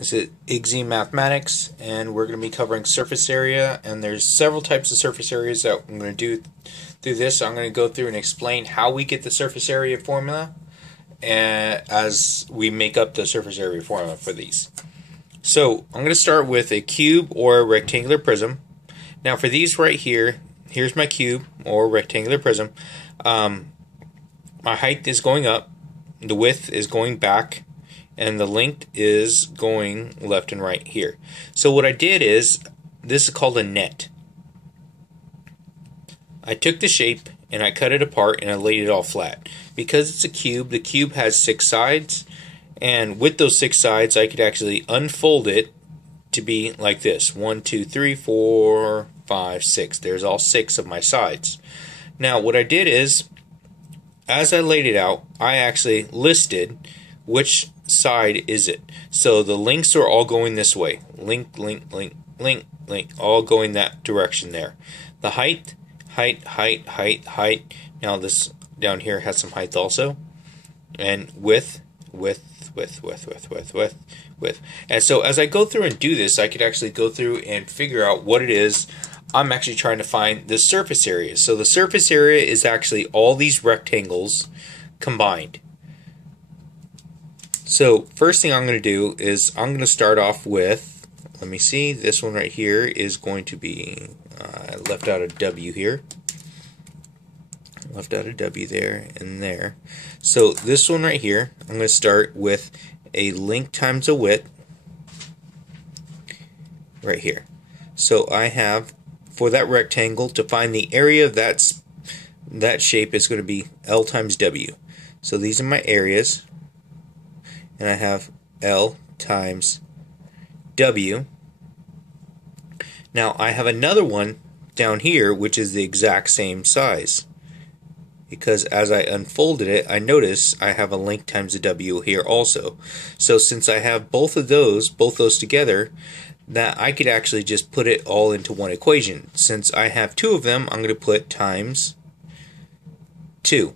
This is IGCSE Mathematics, and we're going to be covering surface area, and there's several types of surface areas that I'm going to do through this. So I'm going to go through and explain how we get the surface area formula as we make up the surface area formula for these. So I'm going to start with a cube or a rectangular prism. Now for these right here, here's my cube or rectangular prism. My height is going up, the width is going back, and the length is going left and right here. So what I did is, this is called a net. I took the shape and I cut it apart and I laid it all flat. Because it's a cube, the cube has 6 sides, and with those 6 sides I could actually unfold it to be like this. 1, 2, 3, 4, 5, 6. There's all 6 of my sides. Now what I did is, as I laid it out, I actually listed which side is it. So the links are all going this way. Link, link, link, link, link, all going that direction there. The height, height, height, height, height. Now this down here has some height also. And width, width, width, width, width, width, width, width. And so as I go through and do this, I could actually go through and figure out what it is I'm actually trying to find the surface area. So the surface area is actually all these rectangles combined. So first thing I'm going to do is I'm going to start off with, let me see, this one right here is going to be, I left out a W here. Left out a W there and there. So this one right here, I'm going to start with a length times a width right here. So I have, for that rectangle, to find the area of that shape is going to be L times W. So these are my areas, and I have L times W. Now I have another one down here which is the exact same size, because as I unfolded it, I notice I have a length times a W here also. So since I have both those together, that I could actually just put it all into one equation. Since I have 2 of them, I'm going to put times 2.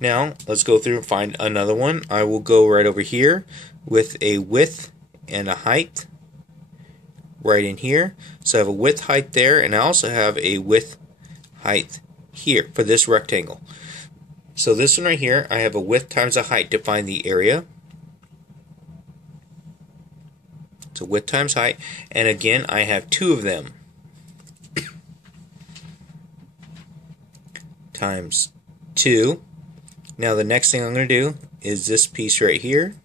Now let's go through and find another one. I will go right over here with a width and a height right in here. So I have a width height there, and I also have a width height here for this rectangle. So this one right here, I have a width times a height to find the area. So width times height, and again I have 2 of them. Times 2. Now the next thing I'm going to do is this piece right here.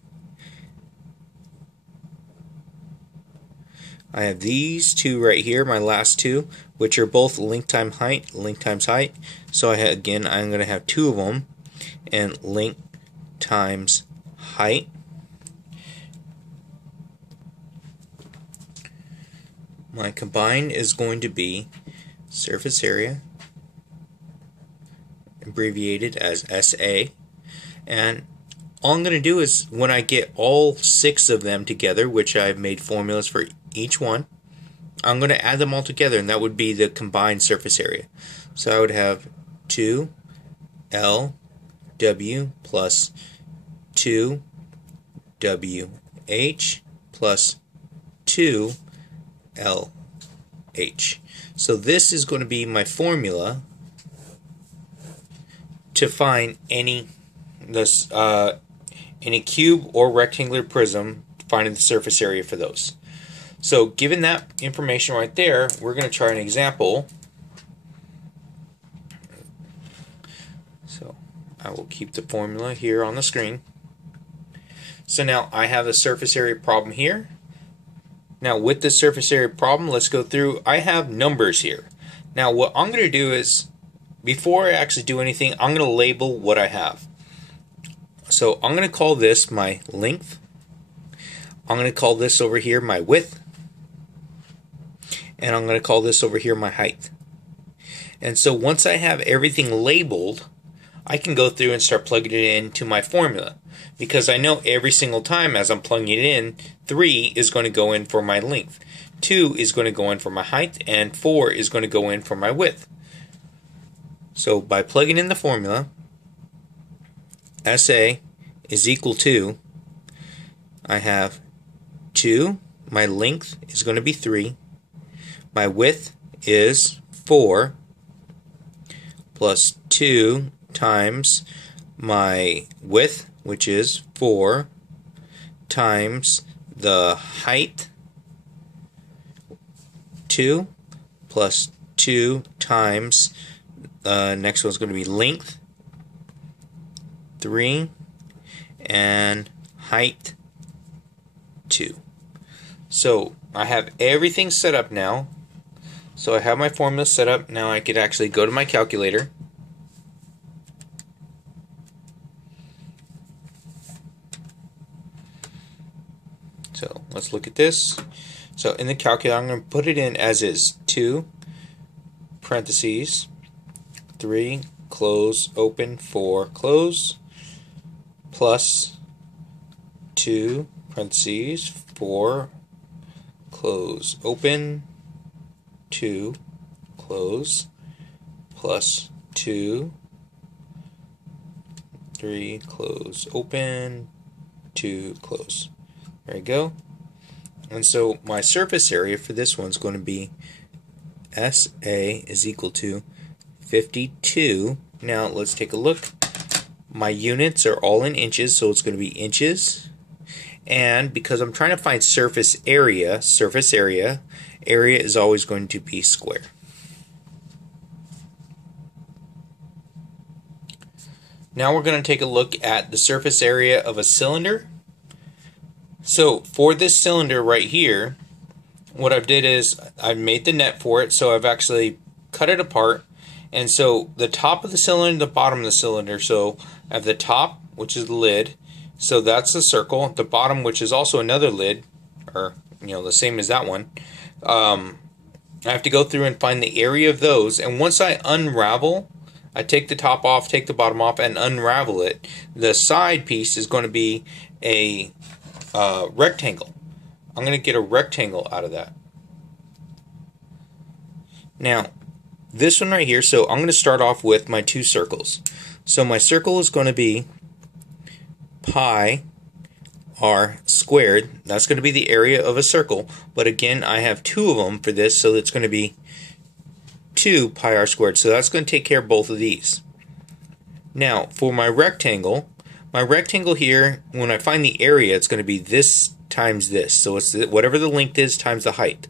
I have these 2 right here, my last 2, which are both length times height, length times height. So again, I'm going to have 2 of them, and length times height. My combined is going to be surface area, abbreviated as SA, and all I'm going to do is, when I get all 6 of them together, which I've made formulas for each one, I'm going to add them all together, and that would be the combined surface area. So I would have 2LW plus 2WH plus 2LH. So this is going to be my formula to find any cube or rectangular prism, finding the surface area for those. So given that information right there, we're going to try an example. So I will keep the formula here on the screen. So now I have a surface area problem here. Now with the surface area problem, let's go through. I have numbers here. Now what I'm going to do is, before I actually do anything, I'm going to label what I have. So I'm going to call this my length. I'm going to call this over here my width. And I'm going to call this over here my height. And so once I have everything labeled, I can go through and start plugging it into my formula. Because I know every single time as I'm plugging it in, 3 is going to go in for my length, 2 is going to go in for my height, and 4 is going to go in for my width. So by plugging in the formula, SA is equal to, I have 2. My length is going to be 3. My width is 4 plus 2 times my width, which is 4, times the height, 2, plus 2 times next one's going to be length, 3, and height, 2. So I have everything set up now. So I have my formula set up. Now I could actually go to my calculator. So let's look at this. So in the calculator, I'm going to put it in as is. 2 parentheses 3 close open 4 close plus 2 parentheses 4 close open 2 close plus 2 3 close open 2 close. There you go. And so my surface area for this one's going to be SA is equal to 52. Now let's take a look. My units are all in inches, so it's going to be inches. And because I'm trying to find surface area, area is always going to be square. Now we're going to take a look at the surface area of a cylinder. So for this cylinder right here, what I've did is I've made the net for it, so I've actually cut it apart. And so the top of the cylinder, the bottom of the cylinder, so I have the top, which is the lid, so that's the circle, the bottom, which is also another lid, or the same as that one. I have to go through and find the area of those, and once I unravel, I take the top off, take the bottom off, and unravel it. The side piece is going to be a rectangle. I'm going to get a rectangle out of that. Now, this one right here, so I'm going to start off with my two circles. So my circle is going to be pi r squared. That's going to be the area of a circle. But again, I have two of them for this, so it's going to be 2 pi r squared. So that's going to take care of both of these. Now, for my rectangle here, when I find the area, it's going to be this times this. So it's whatever the length is times the height.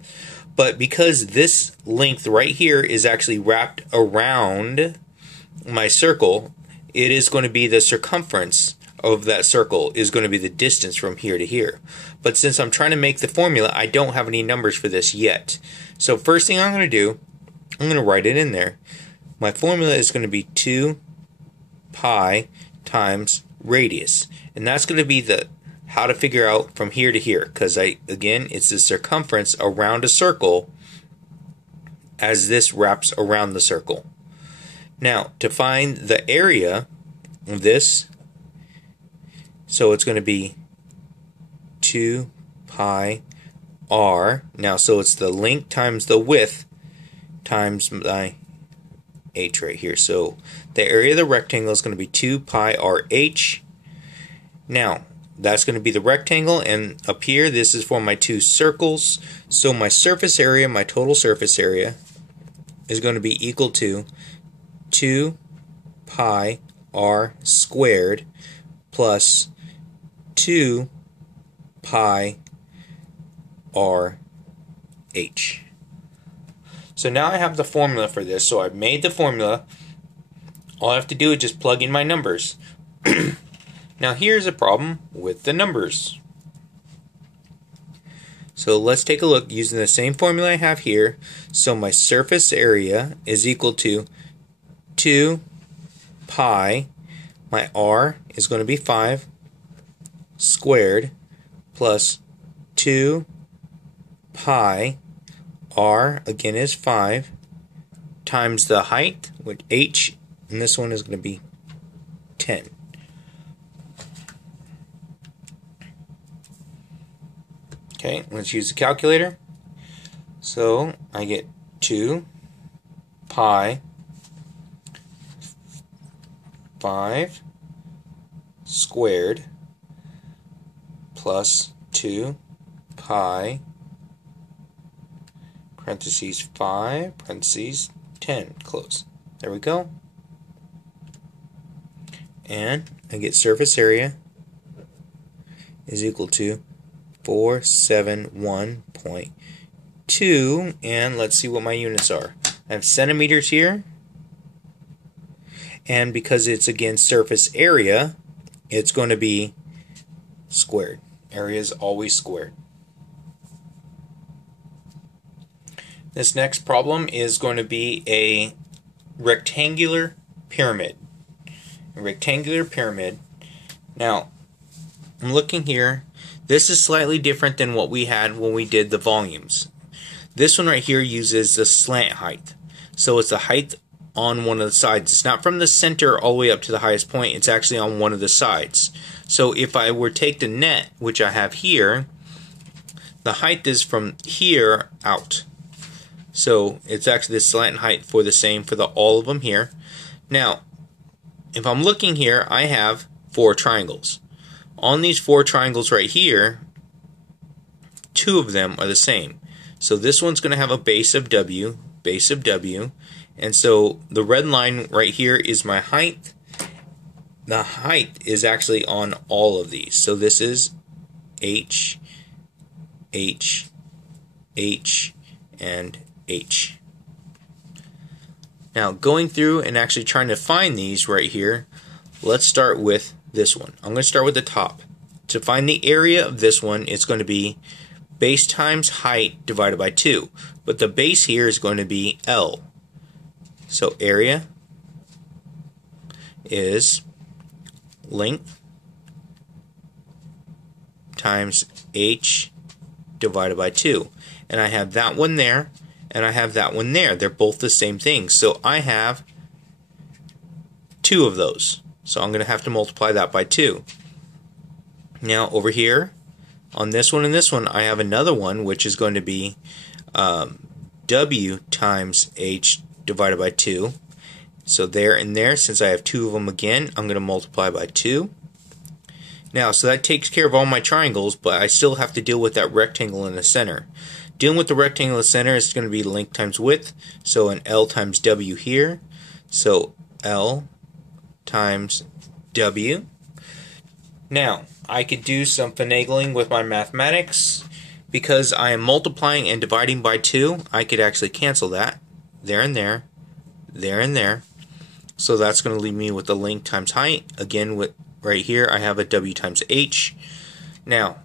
But because this length right here is actually wrapped around my circle, it is going to be the circumference of that circle is going to be the distance from here to here. But since I'm trying to make the formula, I don't have any numbers for this yet. So first thing I'm going to do, I'm going to write it in there. My formula is going to be 2 pi times radius. And that's going to be the how to figure out from here to here, because again, it's the circumference around a circle as this wraps around the circle. Now, to find the area of this, so it's going to be 2 pi r. Now, so it's the length times the width times my h right here. So the area of the rectangle is going to be 2 pi r h. Now, that's going to be the rectangle, and up here, this is for my two circles. So my surface area, my total surface area, is going to be equal to 2 pi r squared plus 2 pi r h. So now I have the formula for this. So I've made the formula. All I have to do is just plug in my numbers. Now here's a problem with the numbers. So let's take a look using the same formula I have here. So my surface area is equal to 2 pi, my r is going to be 5, squared, plus 2 pi, r again is 5, times the height, which h, and this one is going to be 10. Okay, let's use the calculator. So I get 2 pi 5 squared plus 2 pi, parentheses 5, parentheses 10, close. There we go. And I get surface area is equal to 471.2, and let's see what my units are. I have centimeters here, and because it's again surface area, it's going to be squared. Area is always squared. This next problem is going to be a rectangular pyramid. A rectangular pyramid. Now, I'm looking here. This is slightly different than what we had when we did the volumes. This one right here uses the slant height. So it's the height on one of the sides. It's not from the center all the way up to the highest point. It's actually on one of the sides. So if I were to take the net, which I have here, the height is from here out. So it's actually the slant height for the same for all of them here. Now, if I'm looking here, I have 4 triangles. On these 4 triangles right here, 2 of them are the same. So this one's going to have a base of W, and so the red line right here is my height. The height is actually on all of these. So this is H, H, H, and H. Now going through and actually trying to find these right here, let's start with this one. I'm going to start with the top. To find the area of this one, it's going to be base times height divided by 2. But the base here is going to be L. So area is length times H divided by 2. And I have that one there, and I have that one there. They're both the same thing. So I have 2 of those. So I'm going to have to multiply that by 2. Now over here, on this one and this one, I have another one, which is going to be W times H divided by 2. So there and there, since I have 2 of them again, I'm going to multiply by 2. Now, so that takes care of all my triangles, but I still have to deal with that rectangle in the center. Dealing with the rectangle in the center is going to be length times width, so an L times W here. So L times W. Now, I could do some finagling with my mathematics. Because I am multiplying and dividing by 2, I could actually cancel that. There and there, there and there. So that's going to leave me with the length times height. Again, with right here, I have a W times H. Now,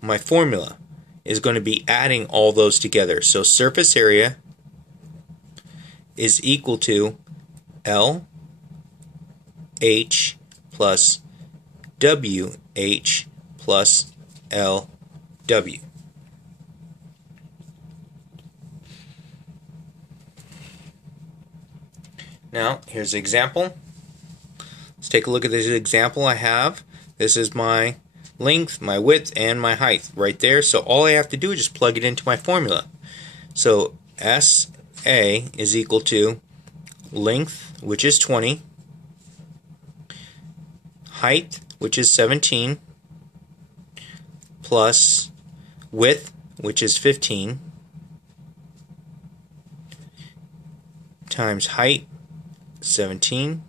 my formula is going to be adding all those together. So surface area is equal to L H plus WH plus LW. Now, here's an example. Let's take a look at this example I have. This is my length, my width, and my height right there. So all I have to do is just plug it into my formula. So SA is equal to length, which is 20, height, which is 17, plus width, which is 15, times height, 17,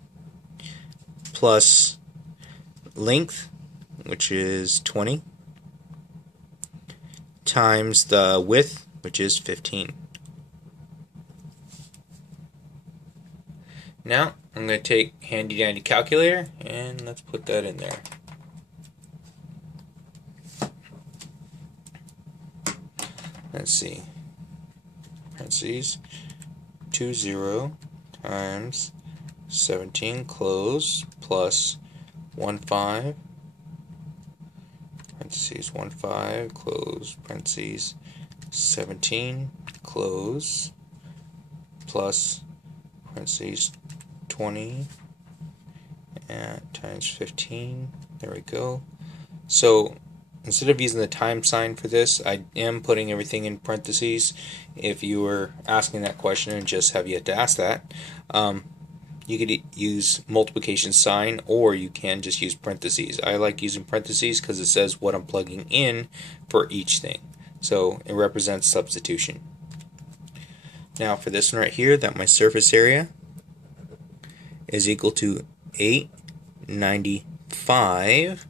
plus length, which is 20, times the width, which is 15. Now, I'm going to take handy dandy calculator and let's put that in there. Let's see. Parentheses 20 times 17 close plus 15 parentheses 15 close parentheses 17 close plus parentheses 20 and times 15. There we go. So instead of using the time sign for this, I am putting everything in parentheses. If you were asking that question and just have yet to ask that, you could use multiplication sign, or you can just use parentheses. I like using parentheses because it says what I'm plugging in for each thing. So it represents substitution. Now for this one right here, that my surface area is equal to 895.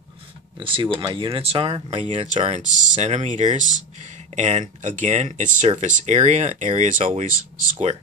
Let's see what my units are. My units are in centimeters. And again, it's surface area. Area is always square.